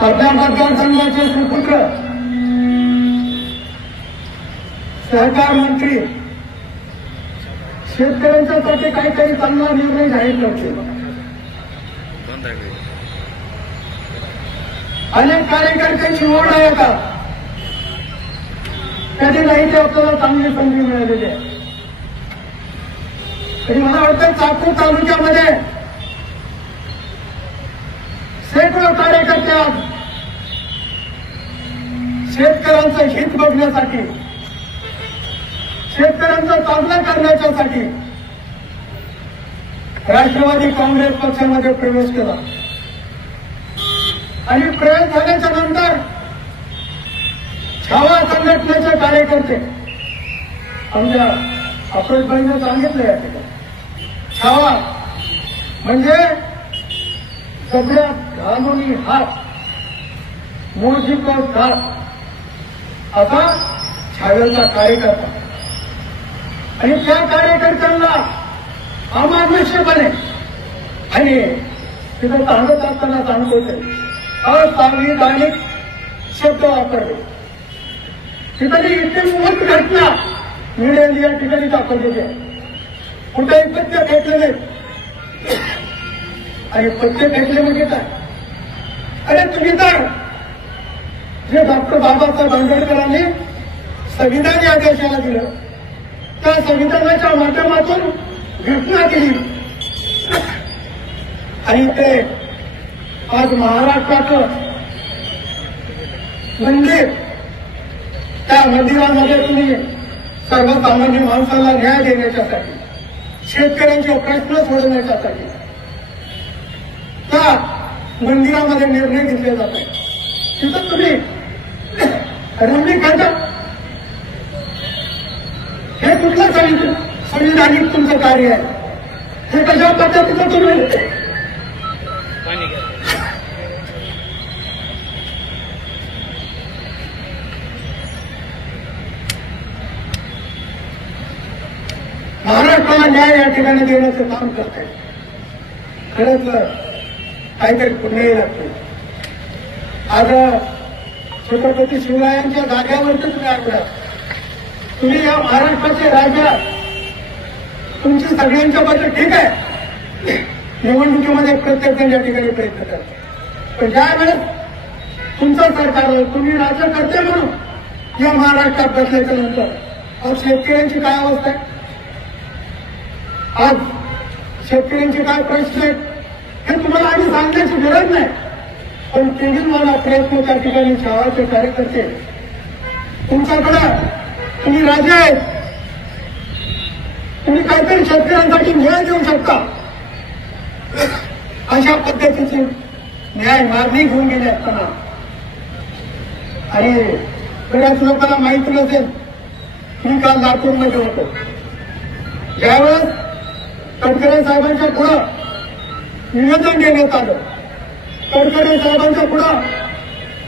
आपल्या मतदारसंघाचे सुपुत्र सहकार मंत्री. शेतकऱ्यांच्यासाठी काहीतरी चांगला निर्णय जाहीर करते अनेक कार्यकर्त्यांची ओढ आहे आता. कधी नाही ते आपल्याला चांगली संधी मिळालेली आहे. तरी मला वाटतं चाकूर तालुक्यामध्ये शेकडो कार्यकर्ते शेतकऱ्यांचं हित बघण्यासाठी शेतकऱ्यांचं चांगलं करण्याच्यासाठी राष्ट्रवादी काँग्रेस पक्षामध्ये प्रवेश केला. आणि प्रवेश झाल्याच्यानंतर छावा संघटनेचे कार्यकर्ते आमच्या अप्रोचबाईनं सांगितलं या ठिकाणी. छावा म्हणजे सगळ्या कानुनी हात मूळजीचा हात असा छाव्याचा कार्यकर्ता. आणि त्या कार्यकर्त्यांना अमानुष्यपणे आणि तिथं सांगत असताना सांगत ते असंविधानिक शब्द वापरले. तिथली इतकी मूर्त घटना मीडियाने या ठिकाणी दाखवलेली आहे. कुठेही पत्ते फेकले नाहीत आणि पत्ते फेकले म्हणजे काय? अरे तुम्ही तर जे डॉक्टर बाबासाहेब आंबेडकरांनी संविधान या देशाला दिलं त्या संविधानाच्या माध्यमातून घटना केली. आणि ते आज महाराष्ट्राचं मंदिर त्या मंदिरामध्ये तुम्ही सर्वसामान्य माणसाला न्याय देण्याच्यासाठी शेतकऱ्यांचे प्रश्न सोडवण्याच्यासाठी मंदिरामध्ये निर्णय घेतले जात करता हे संविधान संविधानिक तुमचं कार्य आहे? हे कशा पद्धतीचं तुम्ही? महाराष्ट्राला न्याय या ठिकाणी देण्याचं काम करत आहे खरंच काहीतरी पुण्यही लागते आज छत्रपती शिवरायांच्या जाग्यावरच तुम्ही आठवडा तुम्ही या महाराष्ट्राचे राजा. तुमची सगळ्यांच्या बद्दल ठीक आहे. निवडणुकीमध्ये प्रत्येक जण या ठिकाणी प्रयत्न करतो पण ज्या वेळेस तुमचं सरकार तुम्ही राज्यकर्ते म्हणून या महाराष्ट्रात बसल्याच्या नंतर आज शेतकऱ्यांची काय अवस्था आहे? आज शेतकऱ्यांचे काय प्रश्न आहेत? हे तुम्हाला आम्ही सांगण्याची गरज नाही. पण तेही मला प्रयत्न त्या ठिकाणी शाळाचे कार्यकर्ते. तुमच्याकडं तुम्ही राजे आहेत. तुम्ही काहीतरी शेतकऱ्यांसाठी न्याय देऊ शकता. अशा पद्धतीची न्याय मागणी घेऊन गेली असताना. आणि बऱ्याच लोकांना माहिती नसेल मी काल लातूरमध्ये होतो. ज्यावेळेस तडकरे साहेबांच्या पुढं निवेदन देण्यात आलं तडकरे साहेबांच्या पुढं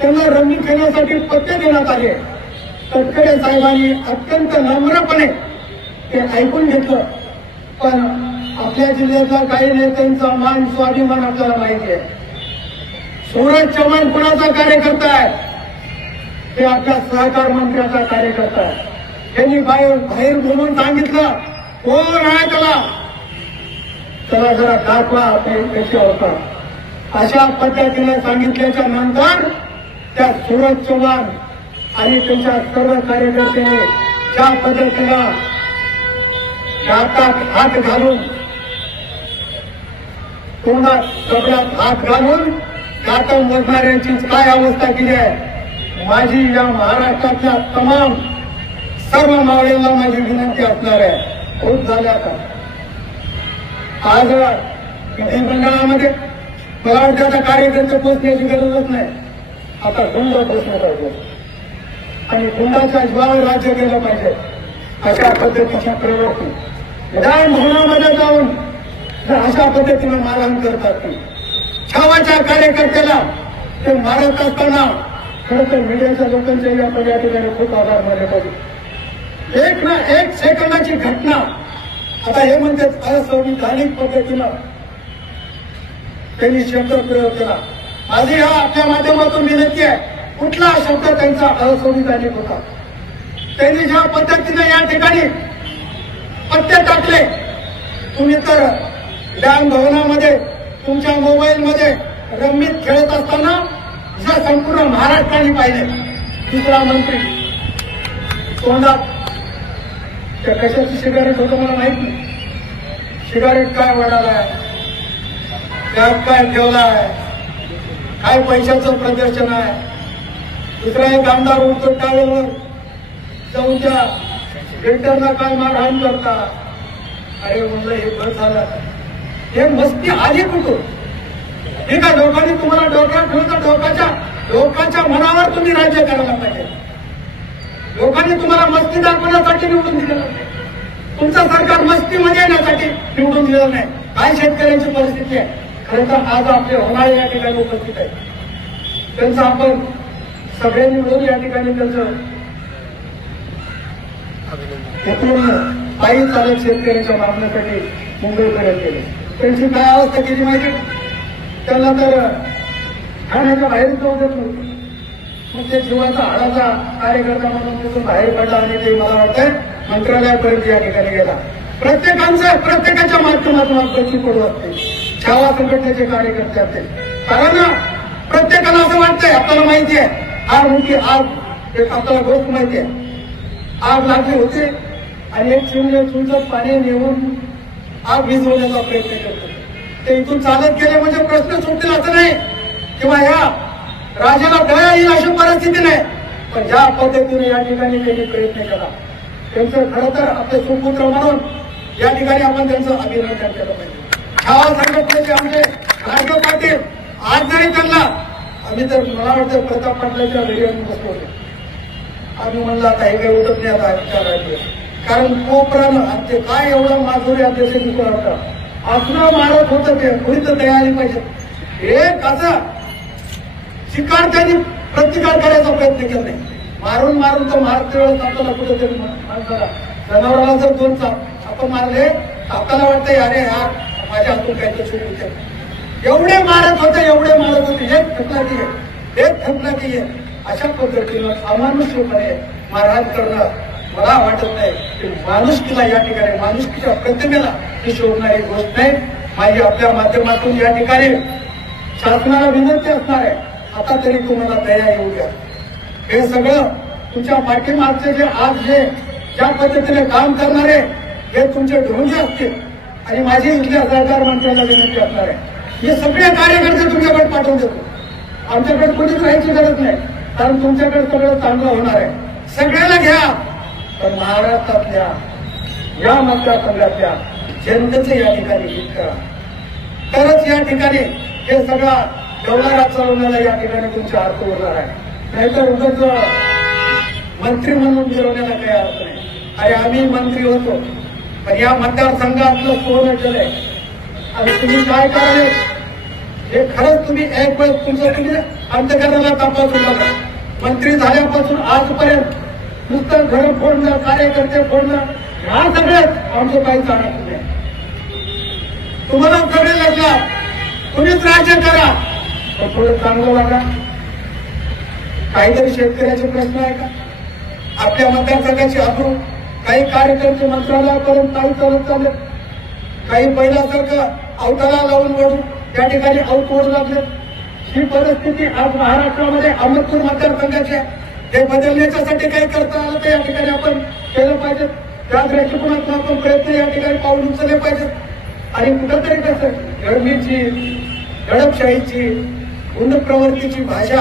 त्यांना रंगीत खेळण्यासाठी पत्ते देण्यात आले. तटकरे साहेबांनी अत्यंत नम्रपणे ते ऐकून घेतलं. पण आपल्या जिल्ह्यातल्या काही नेत्यांचा मान स्वाभिमान आपल्याला माहिती आहे सूरज चव्हाण कुणाचा कार्यकर्ता आहे? ते आपल्या सहकार मंत्र्याचा कार्यकर्ता आहे. त्यांनी बाहेर बाहेर बोलून सांगितलं कोण आहे त्याला? त्याला जरा दाखवा ते कशी होतात अशा पद्धतीने सांगितल्याच्या नंतर त्या सुरज चव्हाण आणि त्यांच्या सर्व कार्यकर्त्यांनी ज्या पद्धतीनं हातात हात घालून तोंडात कपड्यात हात घालून काटा मोजणाऱ्यांची काय अवस्था केली आहे माझी या महाराष्ट्रातल्या तमाम सर्व मावळ्यांना माझी विनंती असणार आहे. खूप झाल्या आता. आज विधिमंडळामध्ये मला वाटतं आता कार्यकर्ते पोचण्याची गरजच नाही. आता गुंड पोचलं पाहिजे आणि गुंडाच्या ज्वाळ राज्य केलं पाहिजे. अशा पद्धतीच्या प्रवृत्ती. विधानभवनामध्ये जाऊन जर अशा पद्धतीनं मारहाण करतात ती छावाच्या कार्यकर्त्याला ते मारत असताना खरं तर मीडियाच्या लोकांच्या या या ठिकाणी खूप आभार मानले पाहिजे. एक ना एक सेकंदाची घटना आता हे म्हणतात असंविधानिक पद्धतीनं त्यांनी शब्द प्रयोग केला. माझी हा आपल्या माध्यमातून विनंती आहे. कुठला शब्द त्यांचा असंविधानिक होता? त्यांनी ज्या पद्धतीने या ठिकाणी पत्ते टाकले तुम्ही तर व्यायाम भवनामध्ये तुमच्या मोबाईलमध्ये रंगीत खेळत असताना जर संपूर्ण महाराष्ट्राने पाहिले. दुसरा मंत्री तोंडात त्या कशाची सिगारेट होतं मला माहीत नाही. सिगारेट काय वाढालाय त्यात काय ठेवलाय काय पैशाचं प्रदर्शन आहे? दुसरा एक आमदार उठतो टाळेवर जाऊन त्या वेटरला काय मारहाण करता? अरे म्हणलं हे बरं झालं. हे मस्ती आली कुठून? हे काय लोकांनी तुम्हाला डोक्यात ठेवता डोकाच्या लोकांच्या मनावर तुम्ही राज्य करायला लोकांनी तुम्हाला मस्ती दाखवण्यासाठी निवडून दिलेलं तुमचं सरकार मस्तीमध्ये येण्यासाठी निवडून दिलेलं नाही. काय शेतकऱ्यांची परिस्थिती आहे? खरं तर आज आपले होणारे या ठिकाणी उपस्थित आहेत. त्यांचं आपण सगळ्यांनी मिळून या ठिकाणी त्यांचं पूर्ण पायी चालक शेतकऱ्यांच्या मागण्यासाठी मुंबईपर्यंत गेले. त्यांची काय अवस्था केली माहिती? त्यांना तर ठाण्याच्या बाहेर जाऊ देत नव्हते. मग ते जीवाचा हाडाचा कार्यकर्ता म्हणून तिथून बाहेर पडला आणि ते मला वाटतंय मंत्रालयापर्यंत या ठिकाणी गेला. प्रत्येकांचं प्रत्येकाच्या माध्यमातून आपल्याची पडू असते. छावा संघटनेचे कार्यकर्ते असते. कारण ना, प्रत्येकाला असं वाटतंय आपल्याला माहिती आहे आग होती आग एक आपल्याला गोष्ट माहिती आहे. आग लागली होती आणि एक चिमणे चुंचत पाणी नेऊन आग विजवण्याचा प्रयत्न करतो. ते इथून चालत गेले म्हणजे प्रश्न सुटतील असं नाही. किंवा या राजाला दया येईल अशी परिस्थिती नाही. पण ज्या पद्धतीने या ठिकाणी त्यांनी प्रयत्न केला त्यांचं खरं तर आपले सुपुत्र म्हणून या ठिकाणी आपण त्यांचं अभिनंदन केलं पाहिजे. छावा संघटनेचे आमचे राजू पाटील आज जरी त्यांना आम्ही तर मला वाटतं प्रताप पाटलाच्या घरी आम्ही बसलो आम्ही म्हणलं आता हे काही उठत नाही आता विचारायचे कारण कोपरानं आणि ते काय एवढं माधुरी अध्यक्ष दिसू असणं मारत होतं ते कुणीच तयारी पाहिजे. हे कसं? शिकार त्यांनी प्रतिकार करायचा प्रयत्न केला नाही. मारून मारून तर मारते वेळेस आपल्याला कुठेतरी माणसाला जनावराला जर दोन चाप आपण मारले आपल्याला वाटतंय अरे हा माझ्या हातून काहीतरी सुरू होते. एवढे मारत होते एवढे मारत होते. हे थकला की हे थकला की अशा पद्धतीनं अमानुष्यपणे मारहाण करणं मला वाटत नाही की माणुसकीला या ठिकाणी माणुसकीच्या प्रतिमेला ही शोधणारी गोष्ट नाही. माझी आपल्या माध्यमातून या ठिकाणी शासनाला विनंती असणार आहे. आता तरी तुम्हाला दया येऊ द्या. हे सगळं तुमच्या पाठीमागचे जे आज जे ज्या पद्धतीने काम करणारे हे तुमचे ढोंगे असतील. आणि माझी इथल्या सहकार मंत्र्याला विनंती असणार आहे. हे सगळे कार्यकर्ते तुमच्याकडे पाठवून देतो. आमच्याकडे कोणीच राहायची गरज नाही. कारण तुमच्याकडे सगळं चांगलं होणार आहे. सगळ्याला घ्या. पण महाराष्ट्रातल्या या मतदारसंघातल्या जनतेचे या ठिकाणी हित करा. तरच या ठिकाणी हे सगळा डोलारा चालवण्याला या ठिकाणी तुमचे अर्थ उरणार आहे. नाहीतर उगाच मंत्री म्हणून फिरवण्याला काही अर्थ नाही. अरे आम्ही मंत्री होतो. पण या मतदारसंघातलं सोनं केलंय आणि तुम्ही काय करावे हे खरंच तुम्ही एक वेळ तुमचं तुम्ही अंतकरणाला तपासून बघा. मंत्री झाल्यापासून आजपर्यंत नुसतं घर फोडणं कार्यकर्ते फोडणं ह्या सगळ्यात आमचं काही चालत नाही. तुम्हाला सगळे लक्षात तुम्हीच राज्य करा. तर थोडं चांगलं वागा. काहीतरी शेतकऱ्याचे प्रश्न आहे का? आपल्या मतदारसंघाची अब्रू काही कार्यकर्ते मंत्रालयापर्यंत काही चालत चालले काही पहिल्यासारखं अवताला लावून ओढून त्या ठिकाणी अवत लागले ही परिस्थिती आज महाराष्ट्रामध्ये अहमदपूर मतदारसंघाची आहे. हे बदलण्याच्यासाठी काही करता आलं तर या ठिकाणी आपण केलं पाहिजे. त्या दृष्टिकोनातून आपण प्रयत्न या ठिकाणी पाऊल उचलले पाहिजेत. आणि कुठंतरी कसं गरमीची दडपशाहीची उन्न प्रवृत्तीची भाषा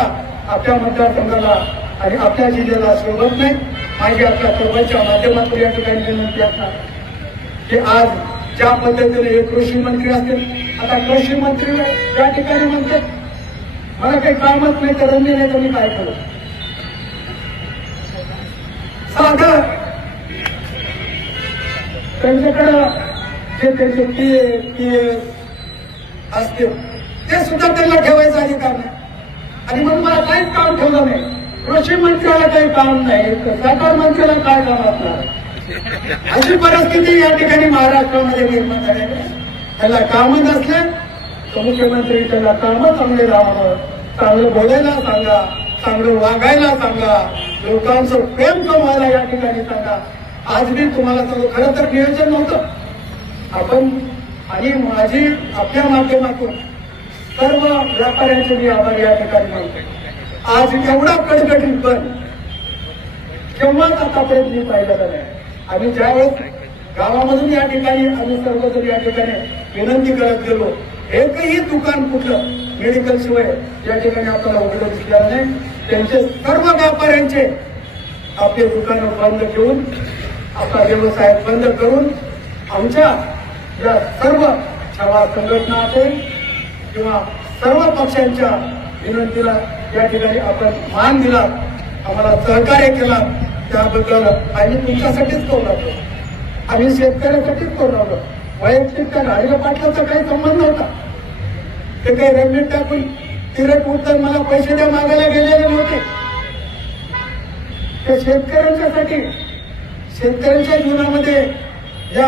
आपल्या मतदारसंघाला आणि आपल्या जिल्ह्याला शोभत नाही. माझी आपल्या सर्वांच्या माध्यमातून या ठिकाणी विनंती असणार की आज ज्या पद्धतीने हे कृषी मंत्री असतील आता कृषी मंत्री या ठिकाणी म्हणतात मला काही कामच नाही तर रंगी नाही तर मी काय करू? साधं. त्यांच्याकडं जे त्यांचे पी ए पी असतील ते सुद्धा त्यांना ठेवायचा अधिकार नाही. आणि मग मला काहीच काम ठेवलं नाही. कृषी मंत्र्याला काही काम नाही. सरकार मंत्र्याला काय काम असणार अशी परिस्थिती या ठिकाणी महाराष्ट्रामध्ये निर्माण झालेली आहे. त्याला काम नसले तर मुख्यमंत्री त्याला काम चांगले राहावं. चांगलं बोलायला सांगा चांगलं वागायला सांगा. लोकांचं प्रेम कमवायला या ठिकाणी सांगा. आज मी तुम्हाला सांगतो खरं तर नियोजन नव्हतं. आपण आणि माझी आपल्या माध्यमातून सर्व व्यापाऱ्यांचे मी आभार या ठिकाणी मानतो. आज एवढा कडकडीत पण केव्हाच आतापर्यंत मी पाहिलेला नाही. आणि ज्यावेळेस गावामधून या ठिकाणी आम्ही सर्वजण या ठिकाणी विनंती करत गेलो एकही दुकान कुठलं मेडिकल शिवाय या ठिकाणी आपल्याला उघडं दिसलेलं नाही. त्यांचे सर्व व्यापाऱ्यांचे आपले दुकानं बंद ठेवून आपला व्यवसाय बंद करून आमच्या या सर्व छावा संघटना असेल किंवा सर्व पक्षांच्या विनंतीला या ठिकाणी आपण मान दिला आम्हाला सहकार्य केला त्याबद्दल आम्ही तुमच्यासाठीच करू लागलो. आम्ही शेतकऱ्यासाठीच करू लागलो. वैयक्तिक त्या गाडीला पाटलाचा काही संबंध नव्हता. ते काही रेल्वे टाकून तिरट उत्तर मला पैसे द्या मागायला गेलेले नव्हते. ते शेतकऱ्यांच्यासाठी शेतकऱ्यांच्या जीवनामध्ये या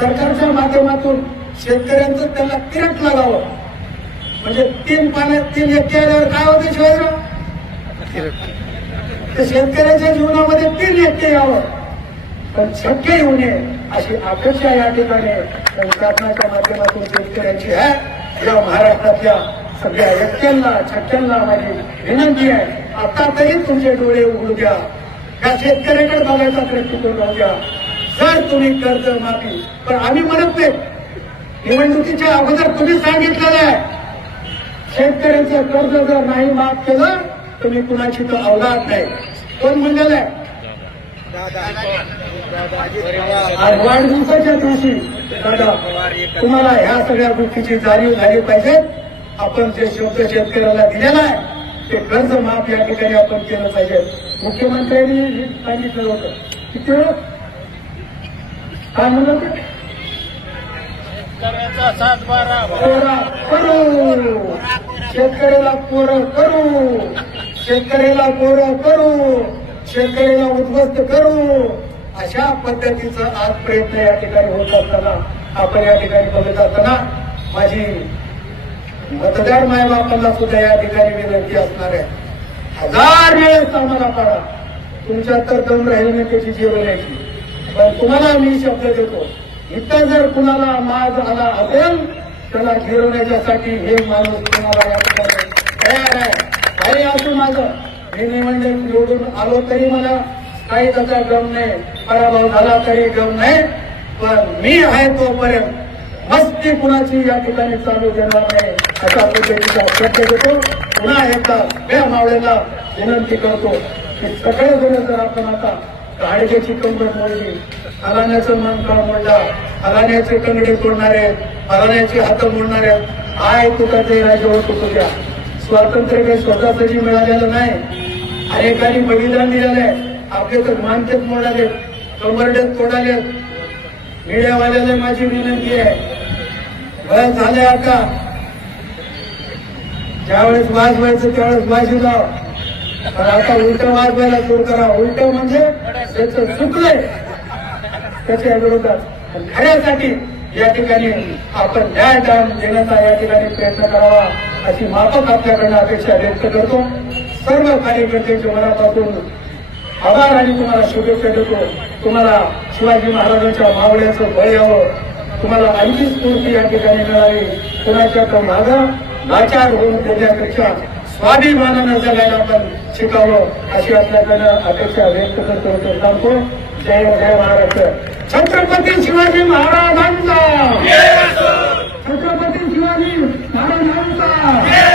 सरकारच्या माध्यमातून शेतकऱ्यांचं त्यांना तिरट लागावं. म्हणजे तीन पाण्यात तीन व्यक्ती आल्यावर काय होते शिवाजीराव? शेतकऱ्यांच्या शेतकऱ्याच्या जीवनामध्ये तीन व्यक्ती यावं. पण शक्य येऊ नये अशी अपेक्षा या ठिकाणी शासनाच्या माध्यमातून शेतकऱ्यांची आहे. या महाराष्ट्रातल्या सगळ्या व्यक्त्यांना छक्क्यांना माझी विनंती आहे. आता तरी तुमचे डोळे उघडू द्या. या शेतकऱ्याकडे बघायचा प्रयत्न करून द्या जर तुम्ही कर्ज माफी पण आम्ही म्हणत नाही. निवडणुकीच्या अगोदर तुम्ही सांगितलेलं आहे. शेतकऱ्यांचं कर्ज जर नाही माफ केलं तुम्ही कुणाची तो अवलाद नाही. कोण म्हणलेलं आहे? आज वाढदिवसाच्या दिवशी दादा तुम्हाला ह्या सगळ्या गोष्टीची जाणीव झाली पाहिजे. आपण जे शब्द शेतकऱ्याला दिलेला आहे ते कर्ज माफ या ठिकाणी आपण केलं पाहिजे. मुख्यमंत्र्यांनी हे सांगितलं होतं. किती काय म्हणलं शेतकऱ्याचा सात बारा कोरा करू शेतकऱ्याला कोरं करू शेतकऱ्याला कोरं करू शेतकऱ्याला उद्ध्वस्त करू अशा पद्धतीचा आज प्रयत्न या ठिकाणी होत असताना आपण या ठिकाणी बघत असताना माझी मतदार मायबापांना सुद्धा या ठिकाणी विनंती असणार आहे. हजार वेळेस आम्हाला पाडा तुमच्यात तर दम राहील नाही त्याची जेवण्याची पण तुम्हाला मी शब्द देतो इथं जर कुणाला माज आला असेल त्याला गिरवण्याच्यासाठी हे माणूस कुणाला या तयार आहे. काही असू माझं मी निवडणूक निवडून आलो तरी मला काही त्याचा गम नाही. पराभव झाला तरी गम नाही. पण मी आहे तोपर्यंत मस्ती कुणाची या ठिकाणी चालू देणार नाही. असा पद्धतीचा शब्द देतो. पुन्हा एकदा या मावळ्याला विनंती करतो की सगळे जण जर आपण आता काळजीची कंबर मोडली हलाण्याचं मन काळ मोडला हलाण्याचे कंगडे तोडणारे हलाण्याचे हात मोडणारे आय तुका ते राजे होत तुझ्या स्वातंत्र्य काही स्वतःच मिळालेलं नाही. अनेकांनी बलिदान दिलेलं आपले तर मानतेच मोडाले कमरडेत तोडाले मीडियावाल्याला माझी विनंती आहे. वय झाले आता. ज्यावेळेस वाजवायचं त्यावेळेस वाजी लाव. पण आता उलट वाजवायला सुरू करा. उलट म्हणजे त्याचं चुकलंय. त्याच्या विरोधात. खऱ्यासाठी या ठिकाणी आपण न्यायदान देण्याचा या ठिकाणी प्रयत्न करावा अशी माफक आपल्याकडनं अपेक्षा व्यक्त करतो. सर्व कार्यकर्त्यांच्या मनापासून आभार आणि तुम्हाला शुभेच्छा देतो. तुम्हाला शिवाजी महाराजांच्या मावळ्याचं बळ यावं तुम्हाला आणखी स्फूर्ती या ठिकाणी मिळावी. कुणाच्या तो मागं नाचार होऊन देण्यापेक्षा स्वाभिमानानं जगायला आपण शिकावं अशी आपल्याकडनं अपेक्षा व्यक्त करतो. सांगतो जय जय महाराष्ट्र. छत्रपती शिवाजी महाराजांचा. छत्रपती शिवाजी महाराजांचा.